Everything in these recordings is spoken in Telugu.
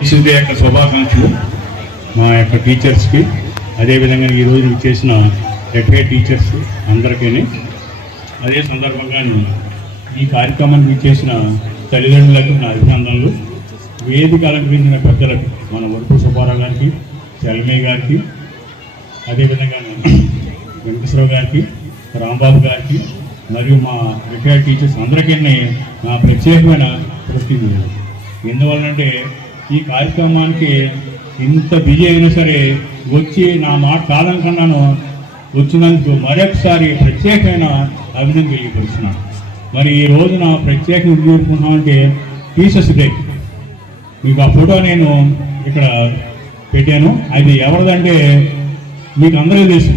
శిశువుడి యొక్క శుభాకాంక్షలు మా యొక్క టీచర్స్కి. అదేవిధంగా ఈరోజు చేసిన రిటైర్డ్ టీచర్స్ అందరికీ అదే సందర్భంగా ఈ కార్యక్రమానికి చేసిన తల్లిదండ్రులకు నా అభినందనలు. వేదిక అలంకరించిన పెద్దలకు మన వరపు సుబ్బారావు గారికి చల్మయ్య గారికి అదేవిధంగా వెంకటేశ్వరరావు గారికి రాంబాబు గారికి మరియు మా రిటైర్డ్ టీచర్స్ అందరికీ నా ప్రత్యేకమైన కృతజ్ఞతలు. ఎందువల్లంటే ఈ కార్యక్రమానికి ఇంత బిజీ అయినా సరే వచ్చి నా మాట కాలం కన్నాను వచ్చినందుకు మరొకసారి ప్రత్యేకమైన అభినందన తెలియపరుస్తున్నాను మరి ఈ రోజున ప్రత్యేకంగా ఎందుకు టీచర్స్ డే. మీకు ఆ ఫోటో నేను ఇక్కడ పెట్టాను. అది ఎవరిదంటే మీకు అందరికీ తెలుసు.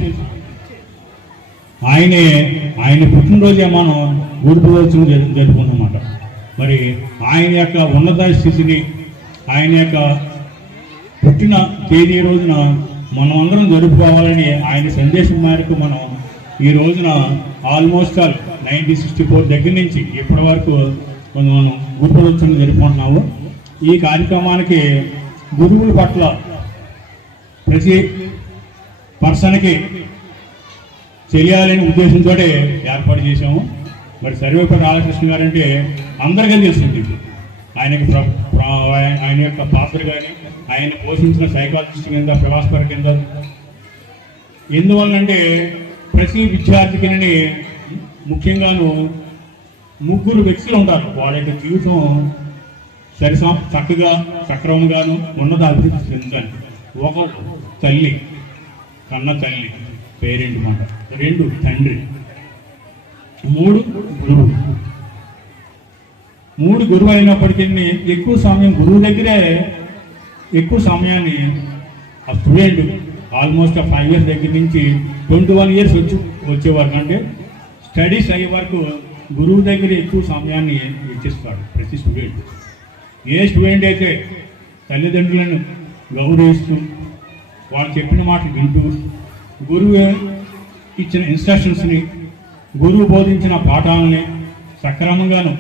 ఆయనే ఆయన పుట్టినరోజే మనం ఊడిపోవచ్చును జరుపుకుంటున్నమాట మరి ఆయన యొక్క ఉన్నత స్థితిని ఆయన యొక్క పుట్టిన తేదీ రోజున మనం అందరం జరుపుకోవాలని ఆయన సందేశం మేరకు మనం ఈ రోజున almost all nineteen sixty four దగ్గర నుంచి ఇప్పటి వరకు మనం మనం జరుపుకుంటున్నాము. ఈ కార్యక్రమానికి గురువుల పట్ల ప్రతి పర్సన్కి తెలియాలనే ఉద్దేశంతో ఏర్పాటు చేశాము. మరి సర్వేపల్లి రాధాకృష్ణ గారంటే అందరికీ తెలుస్తుంది ఆయనకి ప్ర- ఆయన- ఆయన యొక్క పాత్ర కానీ ఆయన పోషించిన సైకాలజిస్ట్ కింద ఫిలాసఫర్ కింద. ఎందువల్లంటే ప్రతి విద్యార్థికి ముఖ్యంగాను ముగ్గురు వ్యక్తులు ఉంటారు. వాళ్ళ యొక్క జీవితం సరిసా చక్కగా సక్రమంగాను ఉన్నత అభివృద్ధి చెందాలి ఒకరు తల్లి కన్న తల్లి పేరెంట్ మాట. రెండు తండ్రి మూడు గురువు మూడు గురువు అయినప్పటికీ ఎక్కువ సమయం గురువు దగ్గరే ఎక్కువ సమయాన్ని ఆ స్టూడెంట్ ఆల్మోస్ట్ ఆ ఫైవ్ ఇయర్స్ దగ్గర నుంచి ట్వంటీ వన్ ఇయర్స్ వచ్చి వచ్చే వరకు అంటే స్టడీస్ అయ్యే వరకు గురువు దగ్గర ఎక్కువ సమయాన్ని ఇచ్చిస్తాడు ప్రతి స్టూడెంట్ ఏ స్టూడెంట్ అయితే తల్లిదండ్రులను గౌరవిస్తూ వాళ్ళు చెప్పిన మాటలు వింటూ గురువు ఇచ్చిన ఇన్స్ట్రక్షన్స్ని గురువు బోధించిన పాఠాలని సక్రమంగాను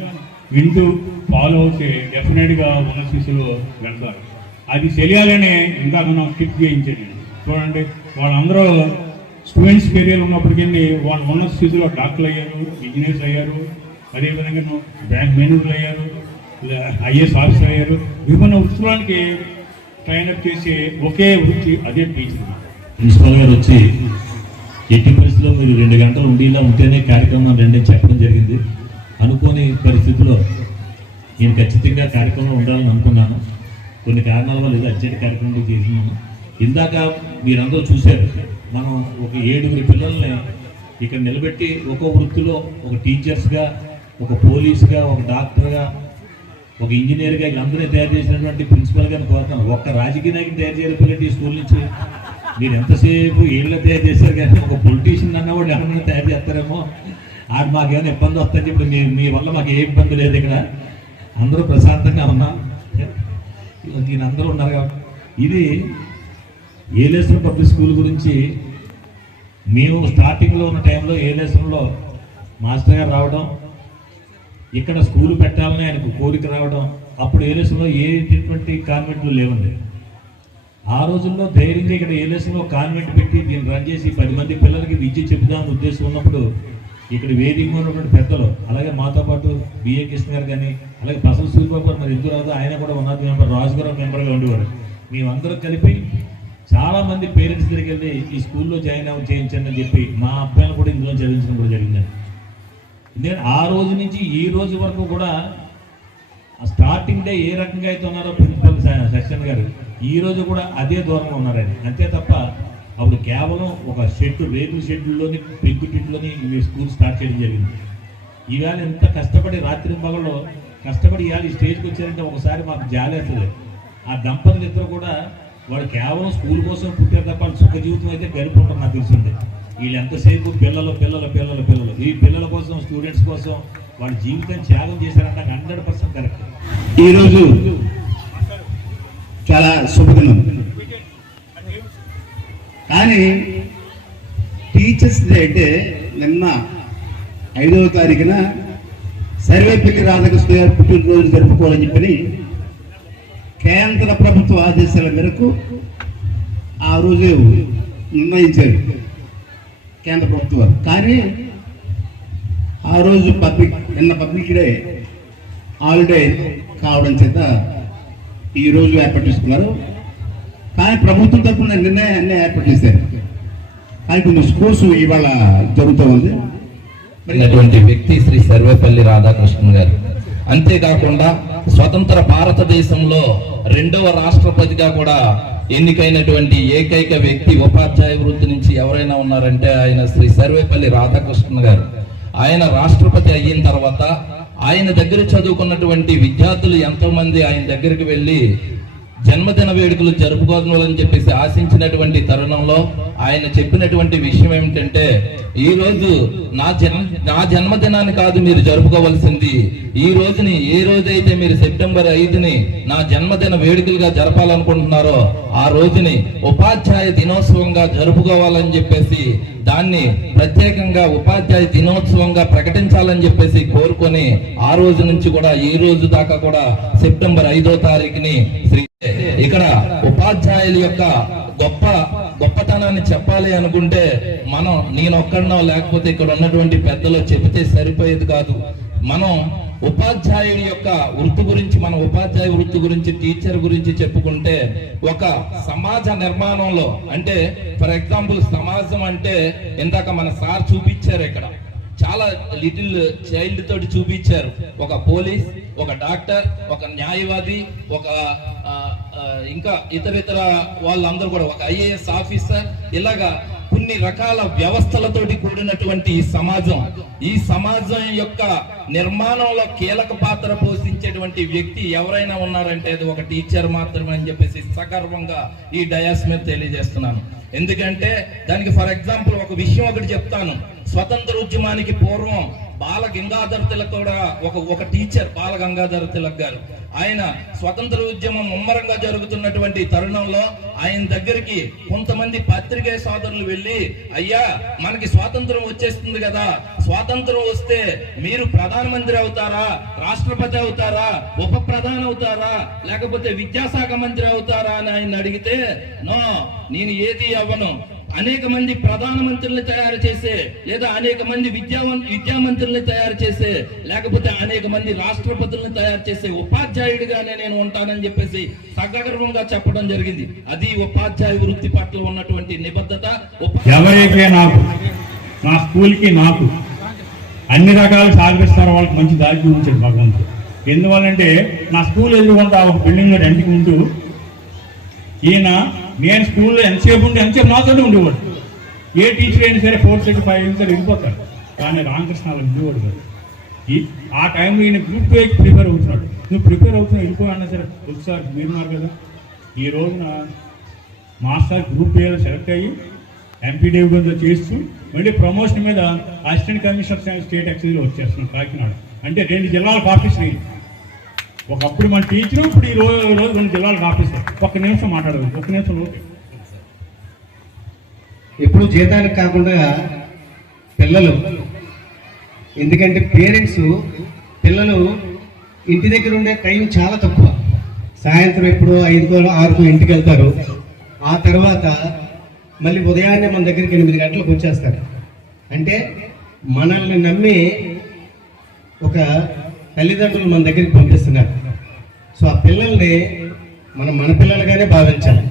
వింటూ ఫాలో అవుతే డెఫినెట్గా ఉన్న శిశులు వెళ్తారు. అది తెలియాలనే ఇంకా మనం స్కిప్ చేయించాను చూడండి వాళ్ళందరూ స్టూడెంట్స్ కెరియర్ ఉన్నప్పటికీ వాళ్ళు ఉన్న స్థితిలో డాక్టర్లు అయ్యారు ఇంజనీర్స్ అయ్యారు అదేవిధంగా బ్యాంక్ మేనేజర్లు అయ్యారు ఐఏఎస్ ఆఫీసర్ అయ్యారు. విభిన్న వృత్తులకి ట్రైనప్ చేసి ఒకే వృత్తి అదే టీచర్ ప్రిన్సిపల్ గారు వచ్చి ఎట్టి పరిస్థితుల్లో మీరు రెండు గంటలు ఉండేలా ఉంటేనే కార్యక్రమం రెండని చెప్పడం జరిగింది. అనుకోని పరిస్థితుల్లో నేను ఖచ్చితంగా కార్యక్రమం ఉండాలని అనుకున్నాను. కొన్ని కారణాల వల్ల ఇది అర్జెంట్ కార్యక్రమం చేసినాను ఇందాక మీరందరూ చూశారు మనం ఒక ఏడుగురి పిల్లల్ని ఇక్కడ నిలబెట్టి ఒక్కో వృత్తిలో ఒక టీచర్స్గా ఒక పోలీస్గా ఒక డాక్టర్గా ఒక ఇంజనీర్గా వీళ్ళందరినీ తయారు చేసినటువంటి ప్రిన్సిపల్ గారిని కోరుతాను ఒక్క రాజకీయ నాయకుని తయారు చేయాలి పిల్లలు ఈ స్కూల్ నుంచి. మీరు ఎంతసేపు ఏళ్ళ తయారు చేశారు కానీ ఒక పొలిటీషియన్ అన్నవాడు ఎవరైనా తయారు చేస్తారేమో. ఆడు మాకేమైనా ఇబ్బంది వస్తుందని చెప్పి మీ మీ వల్ల మాకు ఏ ఇబ్బంది లేదు ఇక్కడ. అందరూ ప్రశాంతంగా ఉన్నాం. దీని అందరూ ఉన్నారు కాబట్టి. ఇది ఏలేశ్వరం పబ్లిక్ స్కూల్ గురించి మేము స్టార్టింగ్లో ఉన్న టైంలో ఏలేశ్వరంలో మాస్టర్ గారు రావడం ఇక్కడ స్కూల్ పెట్టాలని ఆయనకు కోరిక రావడం అప్పుడు ఏలేశ్వరంలో ఏటువంటి కాన్వెంట్లు లేవండి. ఆ రోజుల్లో ధైర్యంగా ఇక్కడ ఏలేశ్వరంలో కాన్వెంట్ పెట్టి దీన్ని రన్ చేసి పది మంది పిల్లలకి విద్య చెబుదామని ఉద్దేశం ఉన్నప్పుడు ఇక్కడ వేదిక ఉన్నటువంటి పెద్దలు అలాగే మాతో పాటు బిఏ కృష్ణ గారు కానీ అలాగే బసవ సూర్యబాబు గారు మరి ఎందుకు రాదు ఆయన కూడా ఉన్నది మెంబర్ రాజుగారు మెంబర్గా ఉండేవారు. మేమందరం కలిపి చాలామంది పేరెంట్స్ దగ్గరికి వెళ్ళి ఈ స్కూల్లో జాయిన్ అవ్వ చేయించండి అని చెప్పి మా అబ్బాయిని కూడా ఇందులో చదివించడం కూడా జరిగిందండి. ఎందుకంటే ఆ రోజు నుంచి ఈ రోజు వరకు కూడా ఆ స్టార్టింగ్ డే ఏ రకంగా అయితే ఉన్నారో ప్రిన్సిపల్ సెక్షన్ గారు ఈ రోజు కూడా అదే దూరంగా ఉన్నారండి. అంతే తప్ప అప్పుడు కేవలం ఒక షెడ్ రేకుల షెడ్లోని పెంకు టిడ్లోని ఈ స్కూల్ స్టార్ట్ చేయడం జరిగింది. ఈవేళ ఎంత కష్టపడి రాత్రి పగల్లో కష్టపడి ఇవాళ ఈ స్టేజ్కి వచ్చారంటే ఒకసారి మాకు జాలేస్తుంది. ఆ దంపతులు ఇద్దరు కూడా వాడు కేవలం స్కూల్ కోసం పుట్టారు తప్ప వాళ్ళ సుఖ జీవితం అయితే గడుపుకుంటారు నాకు తెలిసింది. వీళ్ళు ఎంతసేపు పిల్లలు పిల్లలు పిల్లలు పిల్లలు. ఈ పిల్లల కోసం స్టూడెంట్స్ కోసం వాళ్ళ జీవితం త్యాగం చేశారంటే హండ్రెడ్ పర్సెంట్ కరెక్ట్. ఈరోజు చాలా శుభదినం. కానీ టీచర్స్ డే అంటే నిన్న ఐదవ తారీఖున సర్వేపల్లి రాధాకృష్ణ గారు పుట్టినరోజు జరుపుకోవాలని చెప్పని కేంద్ర ప్రభుత్వ ఆదేశాల మేరకు ఆ రోజు నిర్ణయించారు కేంద్ర ప్రభుత్వం కానీ ఆ రోజు పబ్లిక్ నిన్న పబ్లిక్ డే హాలిడే కావడం చేత ఈ రోజు ఏర్పాటు చేసుకున్నారు. కానీ ప్రభుత్వం తరఫున నిర్ణయాన్ని ఏర్పాటు చేశారు. కానీ కొన్ని స్కూల్స్ ఇవాళ జరుగుతూ ఉంది. అటువంటి వ్యక్తి శ్రీ సర్వేపల్లి రాధాకృష్ణన్ గారు. అంతేకాకుండా స్వతంత్ర భారతదేశంలో రెండవ రాష్ట్రపతిగా కూడా ఎన్నికైనటువంటి ఏకైక వ్యక్తి ఉపాధ్యాయ వృత్తి నుంచి ఎవరైనా ఉన్నారంటే ఆయన శ్రీ సర్వేపల్లి రాధాకృష్ణన్ గారు. ఆయన రాష్ట్రపతి అయిన తర్వాత ఆయన దగ్గర చదువుకున్నటువంటి విద్యార్థులు ఎంతోమంది ఆయన దగ్గరికి వెళ్ళి జన్మదిన వేడుకలు జరుపుకోవాలని చెప్పేసి ఆశించినటువంటి తరుణంలో ఆయన చెప్పినటువంటి విషయం ఏమిటంటే ఈ రోజు నా జన్మ నా జన్మదినాన్ని కాదు మీరు జరుపుకోవాల్సింది. ఈ రోజుని ఏ రోజైతే మీరు సెప్టెంబర్ ఐదుని నా జన్మదిన వేడుకలుగా జరపాలనుకుంటున్నారో ఆ రోజుని ఉపాధ్యాయ దినోత్సవంగా జరుపుకోవాలని చెప్పేసి దాన్ని ప్రత్యేకంగా ఉపాధ్యాయ దినోత్సవంగా ప్రకటించాలని చెప్పేసి కోరుకొని ఆ రోజు నుంచి కూడా ఈ రోజు దాకా కూడా సెప్టెంబర్ ఐదో తారీఖుని శ్రీ ఇక్కడ ఉపాధ్యాయుల యొక్క గొప్ప గొప్పతనాన్ని చెప్పాలి అనుకుంటే మనం నేనొక్కడనో లేకపోతే ఇక్కడ ఉన్నటువంటి పెద్దలు చెబితే సరిపోయేది కాదు. మనం ఉపాధ్యాయుడి యొక్క వృత్తి గురించి మన ఉపాధ్యాయ వృత్తి గురించి టీచర్ గురించి చెప్పుకుంటే ఒక సమాజ నిర్మాణంలో అంటే ఫర్ ఎగ్జాంపుల్ సమాజం అంటే ఇందాక మన సార్ చూపించారు ఇక్కడ. చాలా లిటిల్ చైల్డ్ తోటి చూపించారు. ఒక పోలీస్ ఒక డాక్టర్ ఒక న్యాయవాది ఒక ఇంకా ఇతర ఇతర వాళ్ళందరూ కూడా ఒక ఐఏఎస్ ఆఫీసర్. ఇలాగా కొన్ని రకాల వ్యవస్థలతోటి కూడినటువంటి ఈ సమాజం ఈ సమాజం యొక్క నిర్మాణంలో కీలక పాత్ర పోషించేటువంటి వ్యక్తి ఎవరైనా ఉన్నారంటే అది ఒక టీచర్ మాత్రమే అని చెప్పేసి సగర్వంగా ఈ డయాస్ మీద తెలియజేస్తున్నాను. ఎందుకంటే దానికి ఫర్ ఎగ్జాంపుల్ ఒక విషయం ఒకటి చెప్తాను. స్వతంత్ర ఉద్యమానికి పూర్వం బాల గంగాధర్ తిలక్ కూడా ఒక ఒక టీచర్ బాల గంగాధర్ తిలక్ గారు. ఆయన స్వతంత్ర ఉద్యమం ముమ్మరంగా జరుగుతున్నటువంటి తరుణంలో ఆయన దగ్గరికి కొంతమంది పత్రికే సోదరులు వెళ్ళి అయ్యా మనకి స్వాతంత్రం వచ్చేస్తుంది కదా. స్వాతంత్రం వస్తే మీరు ప్రధానమంత్రి అవుతారా? రాష్ట్రపతి అవుతారా? ఉప ప్రధాని అవుతారా? లేకపోతే విద్యాశాఖ మంత్రి అవుతారా? అని ఆయన అడిగితే నో నేను ఏది అవ్వను. అనేక మంది ప్రధానమంత్రుల్ని తయారు చేసే లేదా అనేక మంది విద్యా విద్యామంత్రుల్ని తయారు చేసే లేకపోతే అనేక మంది రాష్ట్రపతులను తయారు చేసే ఉపాధ్యాయుడిగానే నేను ఉంటానని చెప్పేసి సగర్వంగా చెప్పడం జరిగింది. అది ఉపాధ్యాయ వృత్తి పట్ల ఉన్నటువంటి నిబద్ధత ఎవరైతే నాకు నా స్కూల్కి నాకు అన్ని రకాలు సాధిస్తారో వాళ్ళకి మంచి దారి చూపించాడు భగవంతుడు. ఎందువల్లంటే నా స్కూల్ ఎదురుకుంటా ఒక బిల్డింగ్ రెంట్కి ఉంటూ ఈయన నేను స్కూల్లో ఎంతసేపు ఉండి ఎంతసేపు నాతోనే ఉండేవాడు. ఏ టీచర్ అయినా సరే ఫోర్ సెట్ ఫైవ్ అయినా సరే వెళ్ళిపోతాడు. కానీ రామకృష్ణ అలా ఉండేవాడు కాదు. ఈ ఆ టైంలో ఈయన గ్రూప్ వేకి ప్రిపేర్ అవుతున్నాడు. నువ్వు ప్రిపేర్ అవుతున్నావు వెళ్ళిపో అన్నా సరే. ఒకసారి మీరున్నారు కదా. ఈ రోజున మాస్టర్ గ్రూప్ ఏలో సెలెక్ట్ అయ్యి ఎంపీ గురించి చేస్తూ మళ్ళీ ప్రమోషన్ మీద అసిస్టెంట్ కమిషనర్ స్టేట్ ఎక్సైజ్లో వచ్చేస్తున్నాడు కాకినాడ. అంటే రెండు జిల్లాలకు ఆఫీసులు అయ్యింది ఒకప్పుడు మన టీచరు ఇప్పుడు ఈ రోజు రోజు రెండు జిల్లాలకు ఆఫీసర్ ఒక్క నిమిషం మాట్లాడదు. ఒక్క నిమిషం ఓకే. ఎప్పుడు జీతానికి కాకుండా పిల్లలు ఎందుకంటే పేరెంట్స్ పిల్లలు ఇంటి దగ్గర ఉండే టైం చాలా తక్కువ. సాయంత్రం ఎప్పుడు ఐదుకో ఆరుకో ఇంటికి వెళ్తారు. ఆ తర్వాత మళ్ళీ ఉదయాన్నే మన దగ్గరికి ఎనిమిది గంటలకు వచ్చేస్తారు. అంటే మనల్ని నమ్మి ఒక తల్లిదండ్రులు మన దగ్గరికి పంపిస్తున్నారు. సో ఆ పిల్లల్ని మనం మన పిల్లలుగానే భావించాలి.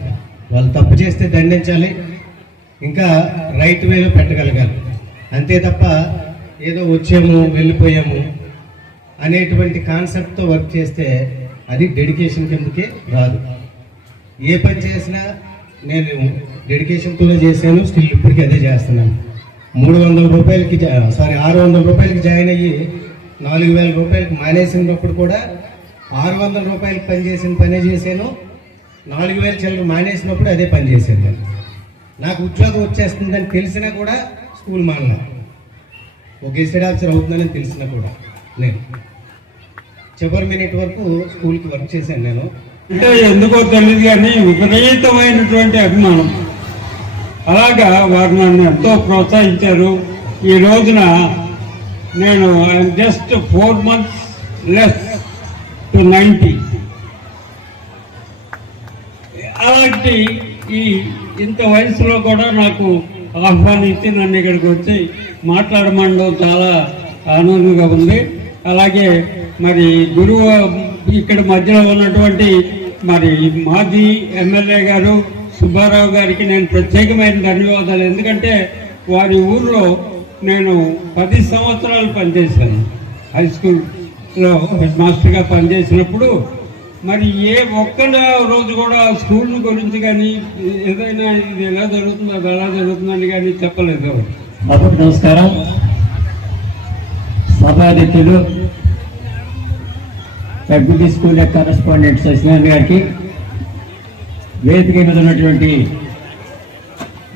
వాళ్ళు తప్పు చేస్తే దండించాలి. ఇంకా రైట్ వేలో పెట్టగలగాలి. అంతే తప్ప ఏదో వచ్చాము వెళ్ళిపోయాము అనేటువంటి కాన్సెప్ట్తో వర్క్ చేస్తే అది డెడికేషన్ కిందకే రాదు. ఏ పని చేసినా నేను డెడికేషన్తోనే చేశాను స్టిల్ ఇప్పటికీ అదే చేస్తున్నాను. మూడు వందల రూపాయలకి సారీ ఆరు వందల రూపాయలకి జాయిన్ అయ్యి నాలుగు వేల రూపాయలకు మానేసినప్పుడు కూడా ఆరు వందల రూపాయలకు పనిచేసిన పనే చేశాను. నాలుగు వేల చిల్లర మానేసినప్పుడు అదే పని చేశాను. నేను నాకు ఉద్యోగం వచ్చేస్తుందని తెలిసినా కూడా స్కూల్ మానలా. ఒక గెస్టెడ్ ఆఫీసర్ అవుతుందని తెలిసినా కూడా నేను. చివరి మినిట్ వరకు స్కూల్కి వర్క్ చేశాను నేను. అంటే ఎందుకో తెలియదు కానీ విపరీతమైనటువంటి అభిమానం. అలాగా వారు నన్ను ఎంతో ప్రోత్సహించారు. ఈ రోజున నేను just four months less to ninety అలాంటి ఈ ఇంత వయసులో కూడా నాకు ఆహ్వానించి నన్ను ఇక్కడికి వచ్చి మాట్లాడమండం చాలా ఆనందంగా ఉంది. అలాగే మరి గురువు ఇక్కడ మధ్యలో ఉన్నటువంటి మరి మాజీ ఎమ్మెల్యే గారు సుబ్బారావు గారికి నేను ప్రత్యేకమైన ధన్యవాదాలు. ఎందుకంటే వారి ఊర్లో నేను పది సంవత్సరాలు పనిచేశాను. హై స్కూల్లో హెడ్ మాస్టర్గా పనిచేసినప్పుడు మరి ఏ ఒక్క రోజు కూడా స్కూల్ గురించి కానీ ఏదైనా ఇది ఎలా జరుగుతుందో అది ఎలా జరుగుతుందని కానీ చెప్పలేదు మొదటి నమస్కారం. సభాధ్యక్షులు డెప్యూటీ స్కూల్ కరస్పాండెంట్ సత్యనారాయణ గారికి వేదిక మీద ఉన్నటువంటి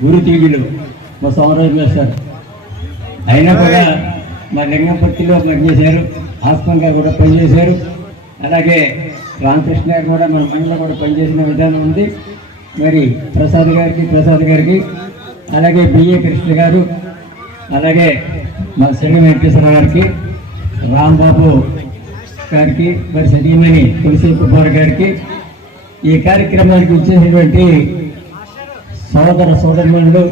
గురుతీయులు మా సౌరభ్య సార్. అయినా కూడా మా లింగంపర్తిలో పనిచేశారు హాస్పంగా కూడా పనిచేశారు అలాగే రామకృష్ణ గారు కూడా మన మండలిలో కూడా పనిచేసిన విధానం ఉంది. మరి ప్రసాద్ గారికి ప్రసాద్ గారికి అలాగే బిఏ కృష్ణ గారు అలాగే మా శ్రీ వెంకటేశ్వర గారికి రాంబాబు గారికి మరి సతీమణి తులసి కుమార్ గారికి ఈ కార్యక్రమానికి వచ్చేసినటువంటి సోదర సోదరులు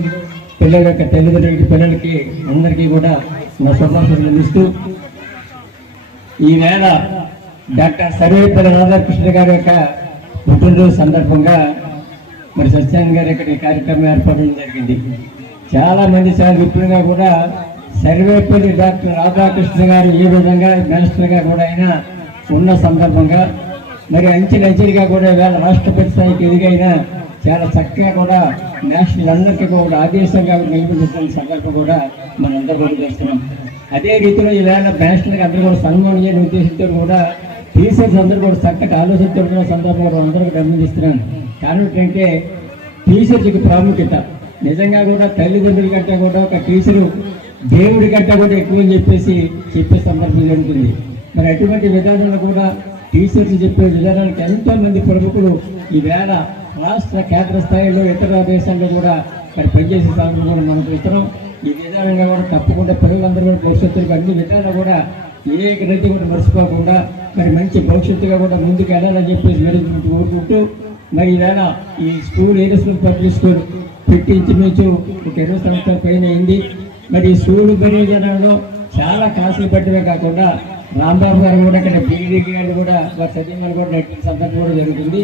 పిల్లల యొక్క తల్లిదండ్రులకి పిల్లలకి అందరికీ కూడా నా శుభాకాంక్షలు అందిస్తూ ఈవేళ డాక్టర్ సర్వేపల్లి రాధాకృష్ణ గారి యొక్క పుట్టినరోజు సందర్భంగా మరి సత్యానంద గారు ఇక్కడ ఈ కార్యక్రమం ఏర్పాటు జరిగింది. చాలా మంది చాలా విపులంగా కూడా సర్వేపల్లి డాక్టర్ రాధాకృష్ణ గారు ఏ విధంగా మినిస్టర్గా కూడా అయినా ఉన్న సందర్భంగా మరి అంచెలంచెలుగా కూడా వేళ రాష్ట్రపతి స్థాయికి ఎదిగైనా చాలా చక్కగా కూడా నేషనల్ అందరికీ కూడా ఆదేశంగా నిలబెట్టిన సందర్భం కూడా మనందరూ కూడా చేస్తున్నాం. అదే రీతిలో ఈవేళ నేషనల్కి అందరూ కూడా సన్మానం చేయని ఉద్దేశంతో కూడా టీచర్స్ అందరూ కూడా చక్కటి ఆలోచనతో ఉన్న సందర్భం కూడా అందరూ గమనిస్తున్నాను కారణం ఏంటంటే టీచర్స్కి ప్రాముఖ్యత. నిజంగా కూడా తల్లిదండ్రుల కంటే కూడా ఒక టీచరు దేవుడి కంటే కూడా ఎక్కువ అని చెప్పేసి చెప్పే సందర్భం జరుగుతుంది మరి అటువంటి విధానంలో కూడా టీచర్స్ చెప్పే విధానానికి ఎంతో మంది ప్రముఖులు ఈవేళ రాష్ట్ర కేంద్ర స్థాయిలో ఇతర దేశాల్లో కూడా మరి పనిచేసే సందర్భం కూడా మనం చూస్తున్నాం. ఈ విధానంగా కూడా తప్పకుండా పిల్లలందరూ కూడా భవిష్యత్తులకు అన్ని విధాలు కూడా ఏ రైతు కూడా మర్చిపోకుండా మరి మంచి భవిష్యత్తుగా కూడా ముందుకు వెళ్ళాలని చెప్పేసి మరి కోరుకుంటూ మరి ఈవేళ ఈ స్కూల్ ఏరియస్లో పబ్లిక్ స్కూల్ పెట్టి ఇంచుమించు ఒక ఇరవై సంవత్సరాల పైన అయింది. మరి ఈ స్కూల్ పరియోజనలో చాలా కాసులు పట్టివే కాకుండా రాంబాబు గారు కూడా ఇక్కడ బీడీ గారు కూడా వారి సజీవాలు కూడా నెట్టిన సందర్భం కూడా జరుగుతుంది.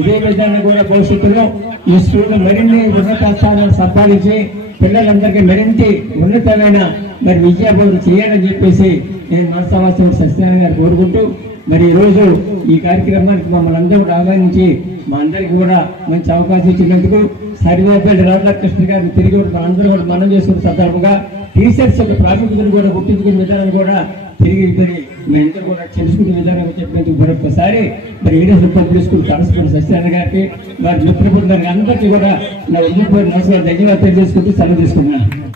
ఇదే విధంగా కూడా భవిష్యత్తులో ఈ స్కూల్ మరిన్ని ఉన్నత స్థానాలు సంపాదించి పిల్లలందరికీ మరింత ఉన్నతమైన మరి విద్యాబోధన చేయాలని చెప్పేసి నేను మనసావాసం సత్యనారాయణ గారు కోరుకుంటూ మరి ఈ రోజు ఈ కార్యక్రమానికి మమ్మల్ని అందరూ ఆహ్వానించి మా అందరికి కూడా మంచి అవకాశం ఇచ్చినందుకు సరివేపల్లి రాధాకృష్ణ గారిని తిరిగి కూడా అందరూ కూడా మనం చేసుకున్న సందర్భంగా టీచర్స్ యొక్క ప్రాముఖ్యతను కూడా గుర్తించుకునే విధానం కూడా తిరిగి మరి మేమందరూ కూడా తెలుసుకునే విధానం చెప్పినందుకు మరొకసారి మరి ఈరోజు పబ్లిక్ స్కూల్ కరస్పాండ్ సత్యనారాయణ గారికి వారి మిత్ర బృందానికి అందరికీ కూడా నా ఉద్యోగ నమస్కారం ధన్యవాదాలు తెలియజేసుకుంటూ సెలవు తీసుకున్నాను